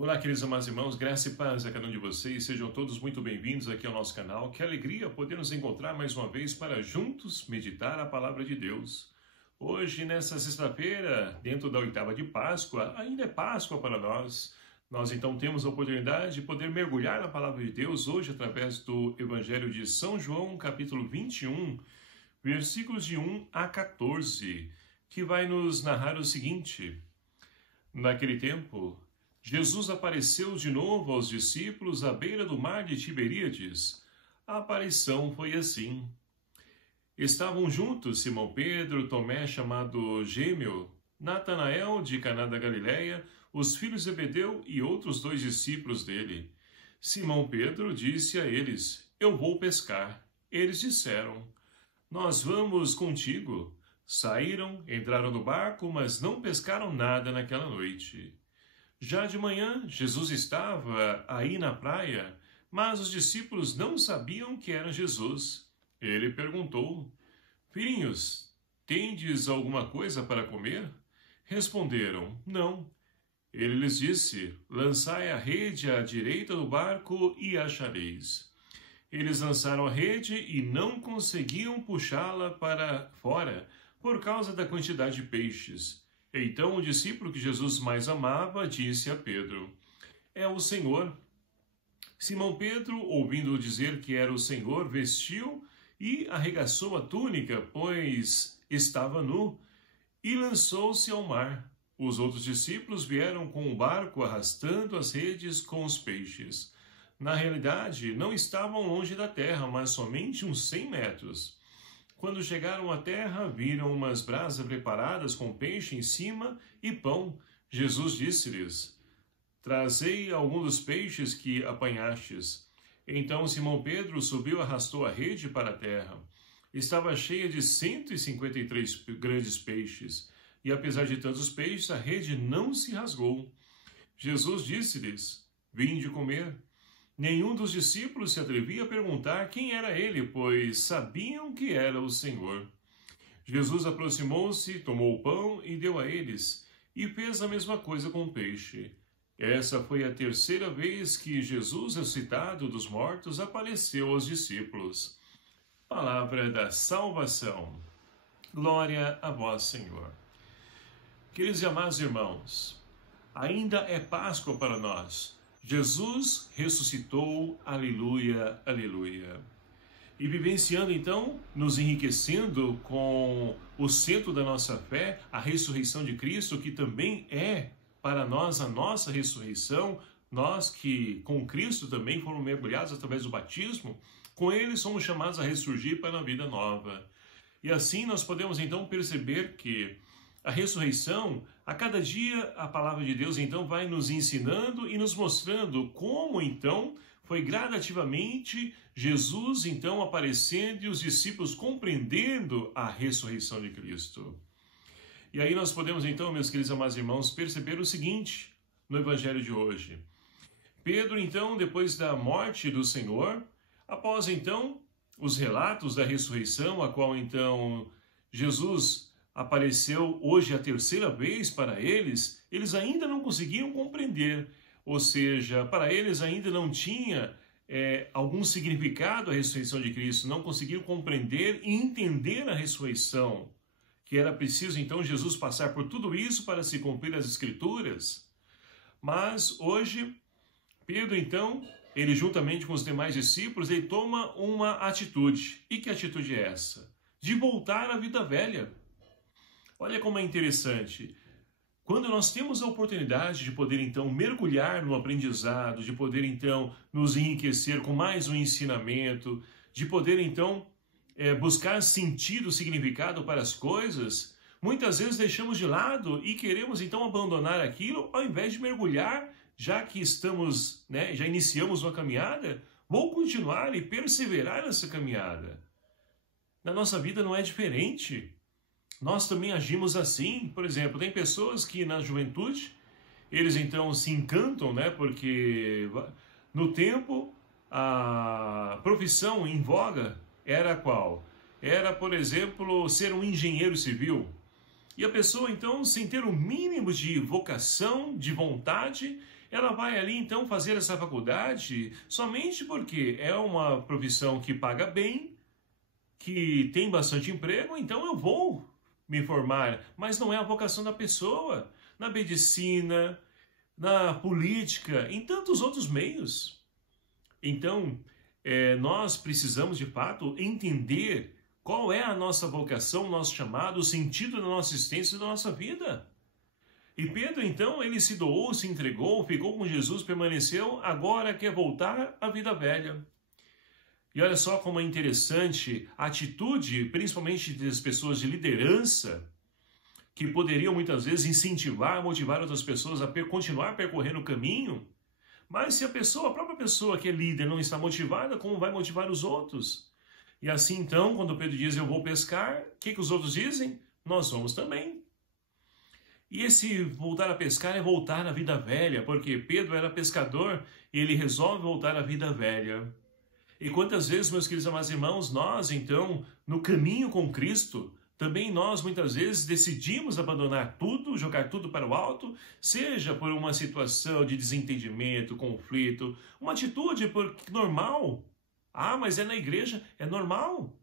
Olá, queridos amados irmãos, graça e paz a cada um de vocês, sejam todos muito bem-vindos aqui ao nosso canal. Que alegria poder nos encontrar mais uma vez para juntos meditar a palavra de Deus. Hoje, nessa sexta-feira, dentro da oitava de Páscoa, ainda é Páscoa para nós. Nós então temos a oportunidade de poder mergulhar na palavra de Deus hoje através do Evangelho de São João, capítulo 21, versículos de 1 a 14, que vai nos narrar o seguinte: Naquele tempo, Jesus apareceu de novo aos discípulos à beira do mar de Tiberíades. A aparição foi assim. Estavam juntos Simão Pedro, Tomé chamado Gêmeo, Natanael de Caná da Galileia, os filhos de Zebedeu e outros 2 discípulos dele. Simão Pedro disse a eles: Eu vou pescar. Eles disseram: Nós vamos contigo. Saíram, entraram no barco, mas não pescaram nada naquela noite. Já de manhã, Jesus estava aí na praia, mas os discípulos não sabiam que era Jesus. Ele perguntou: Filhinhos, tendes alguma coisa para comer? Responderam: Não. Ele lhes disse: Lançai a rede à direita do barco e achareis. Eles lançaram a rede e não conseguiam puxá-la para fora por causa da quantidade de peixes. Então o discípulo que Jesus mais amava disse a Pedro: É o Senhor. Simão Pedro, ouvindo dizer que era o Senhor, vestiu e arregaçou a túnica, pois estava nu, e lançou-se ao mar. Os outros discípulos vieram com o barco arrastando as redes com os peixes. Na realidade, não estavam longe da terra, mas somente uns 100 metros. Quando chegaram à terra, viram umas brasas preparadas com peixe em cima e pão. Jesus disse-lhes: Trazei algum dos peixes que apanhastes. Então Simão Pedro subiu e arrastou a rede para a terra. Estava cheia de 153 grandes peixes, e apesar de tantos peixes, a rede não se rasgou. Jesus disse-lhes: Vinde comer. Nenhum dos discípulos se atrevia a perguntar quem era ele, pois sabiam que era o Senhor. Jesus aproximou-se, tomou o pão e deu a eles, e fez a mesma coisa com o peixe. Essa foi a terceira vez que Jesus, ressuscitado dos mortos, apareceu aos discípulos. Palavra da salvação. Glória a vós, Senhor. Queridos e amados irmãos, ainda é Páscoa para nós. Jesus ressuscitou, aleluia, aleluia. E vivenciando então, nos enriquecendo com o centro da nossa fé, a ressurreição de Cristo, que também é para nós a nossa ressurreição, nós que com Cristo também foram mergulhados através do batismo, com Ele somos chamados a ressurgir para a vida nova. E assim nós podemos então perceber que a ressurreição, a cada dia a palavra de Deus então vai nos ensinando e nos mostrando como então foi gradativamente Jesus então aparecendo e os discípulos compreendendo a ressurreição de Cristo. E aí nós podemos então, meus queridos amados irmãos, perceber o seguinte no Evangelho de hoje. Pedro então, depois da morte do Senhor, após então os relatos da ressurreição, a qual então Jesus apareceu hoje a terceira vez para eles, eles ainda não conseguiam compreender, ou seja, para eles ainda não tinha algum significado a ressurreição de Cristo, não conseguiram compreender e entender a ressurreição, que era preciso então Jesus passar por tudo isso para se cumprir as Escrituras. Mas hoje, Pedro então, ele juntamente com os demais discípulos, ele toma uma atitude. E que atitude é essa? De voltar à vida velha. Olha como é interessante. Quando nós temos a oportunidade de poder então mergulhar no aprendizado, de poder então nos enriquecer com mais um ensinamento, de poder então buscar sentido, significado para as coisas, muitas vezes deixamos de lado e queremos então abandonar aquilo ao invés de mergulhar, já que estamos, já iniciamos uma caminhada, vou continuar e perseverar nessa caminhada. Na nossa vida não é diferente. Nós também agimos assim. Por exemplo, tem pessoas que na juventude, eles então se encantam, porque no tempo a profissão em voga era qual? Era, por exemplo, ser um engenheiro civil. E a pessoa então, sem ter o mínimo de vocação, de vontade, ela vai ali então fazer essa faculdade somente porque é uma profissão que paga bem, que tem bastante emprego, então eu vou me formar, mas não é a vocação da pessoa, na medicina, na política, em tantos outros meios. Então, nós precisamos de fato entender qual é a nossa vocação, o nosso chamado, o sentido da nossa existência e da nossa vida. E Pedro, então, ele se doou, se entregou, ficou com Jesus, permaneceu, agora quer voltar à vida velha. E olha só como é interessante a atitude, principalmente das pessoas de liderança, que poderiam muitas vezes incentivar, motivar outras pessoas a continuar percorrendo o caminho. Mas se a própria pessoa que é líder não está motivada, como vai motivar os outros? E assim então, quando Pedro diz eu vou pescar, o que os outros dizem? Nós vamos também. E esse voltar a pescar é voltar à vida velha, porque Pedro era pescador e ele resolve voltar à vida velha. E quantas vezes, meus queridos amados irmãos, nós então, no caminho com Cristo, também nós muitas vezes decidimos abandonar tudo, jogar tudo para o alto, seja por uma situação de desentendimento, conflito, uma atitude normal. Ah, mas é na igreja, é normal.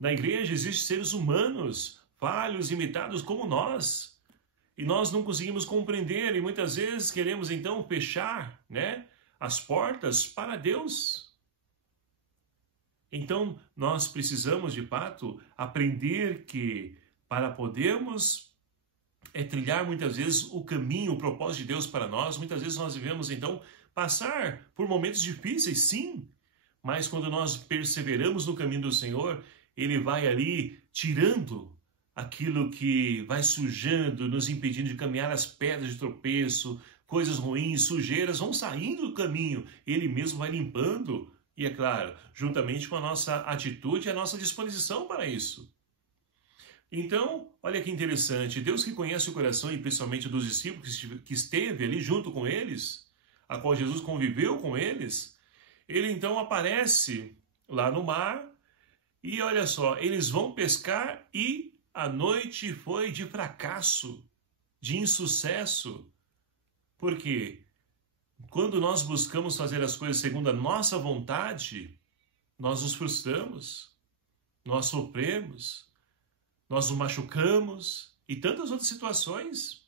Na igreja existem seres humanos, falhos, imitados como nós. E nós não conseguimos compreender e muitas vezes queremos então fechar, as portas para Deus. Então, nós precisamos, de fato, aprender que para podermos trilhar muitas vezes o caminho, o propósito de Deus para nós, muitas vezes nós devemos então passar por momentos difíceis, sim, mas quando nós perseveramos no caminho do Senhor, Ele vai ali tirando aquilo que vai sujando, nos impedindo de caminhar, as pedras de tropeço, coisas ruins, sujeiras, vão saindo do caminho, Ele mesmo vai limpando. E é claro, juntamente com a nossa atitude e a nossa disposição para isso. Então, olha que interessante, Deus que conhece o coração e principalmente dos discípulos que esteve ali junto com eles, a qual Jesus conviveu com eles, Ele então aparece lá no mar e olha só, eles vão pescar e a noite foi de fracasso, de insucesso. Por quê? Quando nós buscamos fazer as coisas segundo a nossa vontade, nós nos frustramos, nós sofremos, nós nos machucamos e tantas outras situações.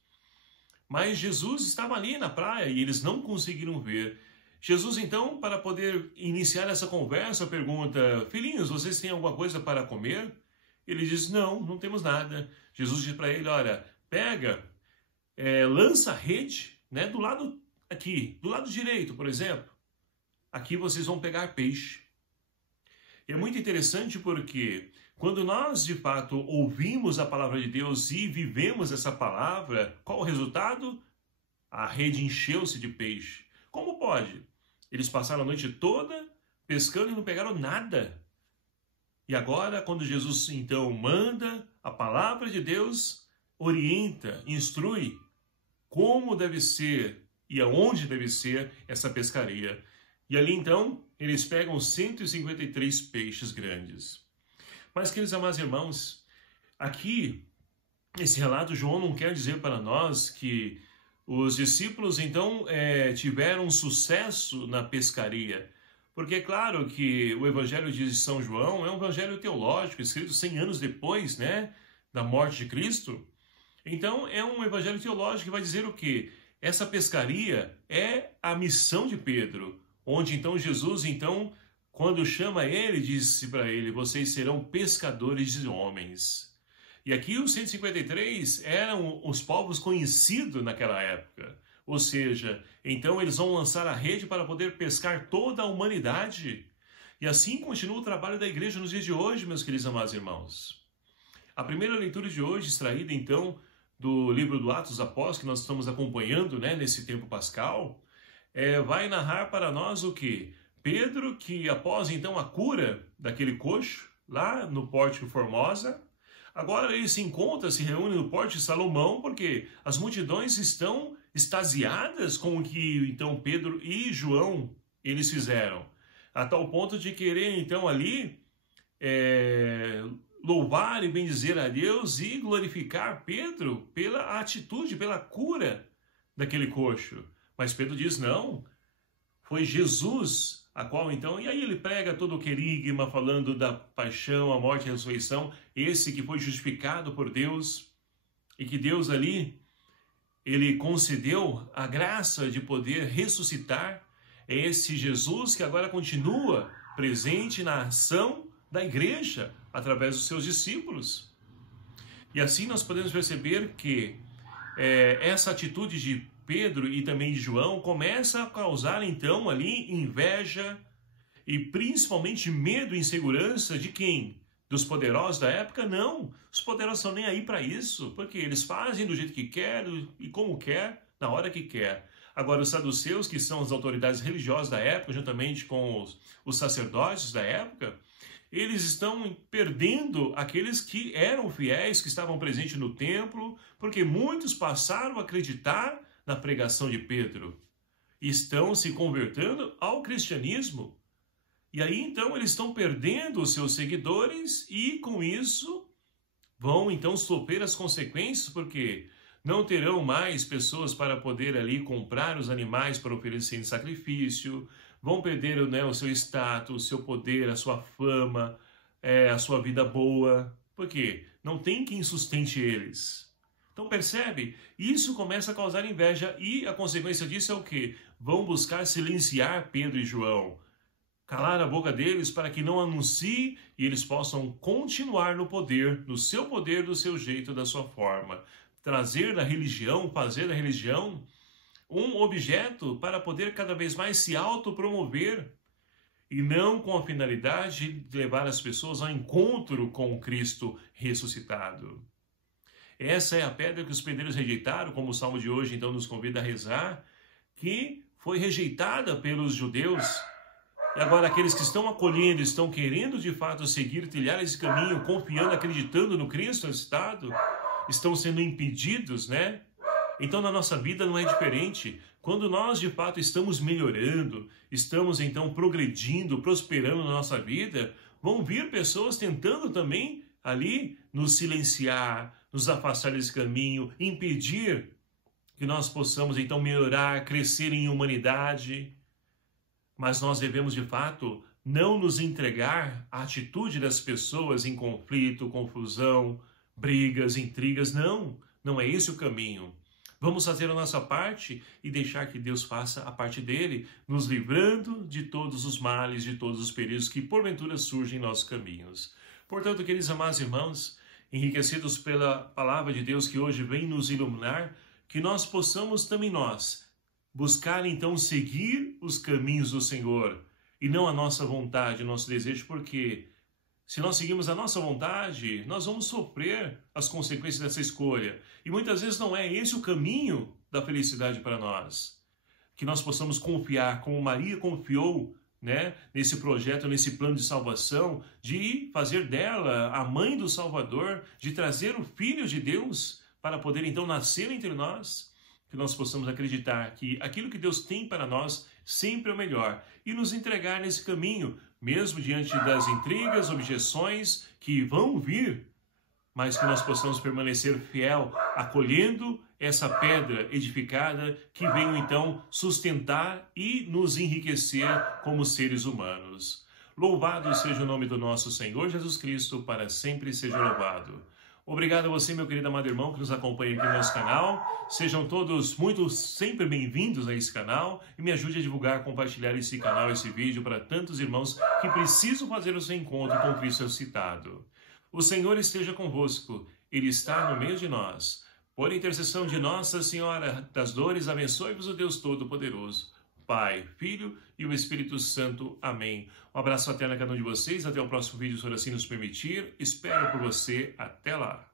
Mas Jesus estava ali na praia e eles não conseguiram ver. Jesus, então, para poder iniciar essa conversa, pergunta, filhinhos, vocês têm alguma coisa para comer? Ele diz, não temos nada. Jesus diz para ele, olha, pega, lança a rede, do lado aqui, do lado direito, por exemplo, aqui vocês vão pegar peixe. É muito interessante porque quando nós, de fato, ouvimos a palavra de Deus e vivemos essa palavra, qual o resultado? A rede encheu-se de peixe. Como pode? Eles passaram a noite toda pescando e não pegaram nada. E agora, quando Jesus, então, manda a palavra de Deus, orienta, instrui como deve ser e aonde deve ser essa pescaria. E ali, então, eles pegam 153 peixes grandes. Mas, queridos amados irmãos, aqui, esse relato, João não quer dizer para nós que os discípulos, então, tiveram sucesso na pescaria. Porque é claro que o Evangelho de São João é um evangelho teológico, escrito 100 anos depois, da morte de Cristo. Então, é um evangelho teológico que vai dizer o quê? Essa pescaria é a missão de Pedro, onde então Jesus, então, quando chama ele, disse para ele, vocês serão pescadores de homens. E aqui os 153 eram os povos conhecidos naquela época. Ou seja, então eles vão lançar a rede para poder pescar toda a humanidade. E assim continua o trabalho da igreja nos dias de hoje, meus queridos amados irmãos. A primeira leitura de hoje, extraída então do livro do Atos dos Apóstolos, que nós estamos acompanhando nesse tempo pascal, vai narrar para nós o que? Pedro, que após então a cura daquele coxo, lá no Pórtico Formosa, agora ele se reúne no Pórtico de Salomão, porque as multidões estão extasiadas com o que então Pedro e João eles fizeram, a tal ponto de querer então ali louvar e bendizer a Deus e glorificar Pedro pela atitude, pela cura daquele coxo. Mas Pedro diz, não, foi Jesus, a qual então... E aí ele prega todo o querigma, falando da paixão, a morte e a ressurreição, esse que foi justificado por Deus, e que Deus ali, ele concedeu a graça de poder ressuscitar. É esse Jesus que agora continua presente na ação da igreja, através dos seus discípulos. E assim nós podemos perceber que essa atitude de Pedro e também de João começa a causar então ali inveja e principalmente medo e insegurança de quem? Dos poderosos da época? Não, os poderosos não estão nem aí para isso, porque eles fazem do jeito que querem e como quer, na hora que quer. Agora os saduceus, que são as autoridades religiosas da época, juntamente com os sacerdotes da época, eles estão perdendo aqueles que eram fiéis, que estavam presentes no templo, porque muitos passaram a acreditar na pregação de Pedro. Estão se convertendo ao cristianismo. E aí então eles estão perdendo os seus seguidores e com isso vão então sofrer as consequências, porque não terão mais pessoas para poder ali comprar os animais para oferecer em sacrifício, vão perder o seu status, o seu poder, a sua fama, a sua vida boa, porque não tem quem sustente eles. Então percebe? Isso começa a causar inveja e a consequência disso é o quê? Vão buscar silenciar Pedro e João, calar a boca deles para que não anuncie e eles possam continuar no poder, do seu jeito, da sua forma. Trazer da religião, fazer da religião um objeto para poder cada vez mais se autopromover e não com a finalidade de levar as pessoas ao encontro com Cristo ressuscitado. Essa é a pedra que os pedreiros rejeitaram, como o salmo de hoje então nos convida a rezar, que foi rejeitada pelos judeus. E agora aqueles que estão acolhendo, estão querendo de fato seguir, trilhar esse caminho, confiando, acreditando no Cristo ressuscitado, estão sendo impedidos, né? Então na nossa vida não é diferente. Quando nós de fato estamos melhorando, estamos então progredindo, prosperando na nossa vida, vão vir pessoas tentando também ali nos silenciar, nos afastar desse caminho, impedir que nós possamos então melhorar, crescer em humanidade. Mas nós devemos de fato não nos entregar à atitude das pessoas em conflito, confusão, brigas, intrigas. Não é esse o caminho. Vamos fazer a nossa parte e deixar que Deus faça a parte dele, nos livrando de todos os males, de todos os perigos que porventura surgem em nossos caminhos. Portanto, queridos amados irmãos, enriquecidos pela palavra de Deus que hoje vem nos iluminar, que nós possamos também buscar então seguir os caminhos do Senhor e não a nossa vontade, o nosso desejo, porque se nós seguimos a nossa vontade, nós vamos sofrer as consequências dessa escolha. E muitas vezes não é esse o caminho da felicidade para nós. Que nós possamos confiar, como Maria confiou, né, nesse projeto, nesse plano de salvação, de fazer dela a mãe do Salvador, de trazer o Filho de Deus para poder então nascer entre nós. Que nós possamos acreditar que aquilo que Deus tem para nós sempre é o melhor e nos entregar nesse caminho, mesmo diante das intrigas, objeções que vão vir, mas que nós possamos permanecer fiel, acolhendo essa pedra edificada que veio então sustentar e nos enriquecer como seres humanos. Louvado seja o nome do nosso Senhor Jesus Cristo, para sempre seja louvado. Obrigado a você, meu querido amado irmão, que nos acompanha aqui no nosso canal. Sejam todos sempre bem-vindos a esse canal e me ajude a divulgar, compartilhar esse canal, esse vídeo para tantos irmãos que precisam fazer o seu encontro com Cristo ressuscitado. O Senhor esteja convosco, Ele está no meio de nós. Por intercessão de Nossa Senhora das Dores, abençoe-vos o Deus Todo-Poderoso, Pai, Filho e o Espírito Santo. Amém. Um abraço fraterno a cada um de vocês. Até o próximo vídeo, se assim nos permitir. Espero por você. Até lá.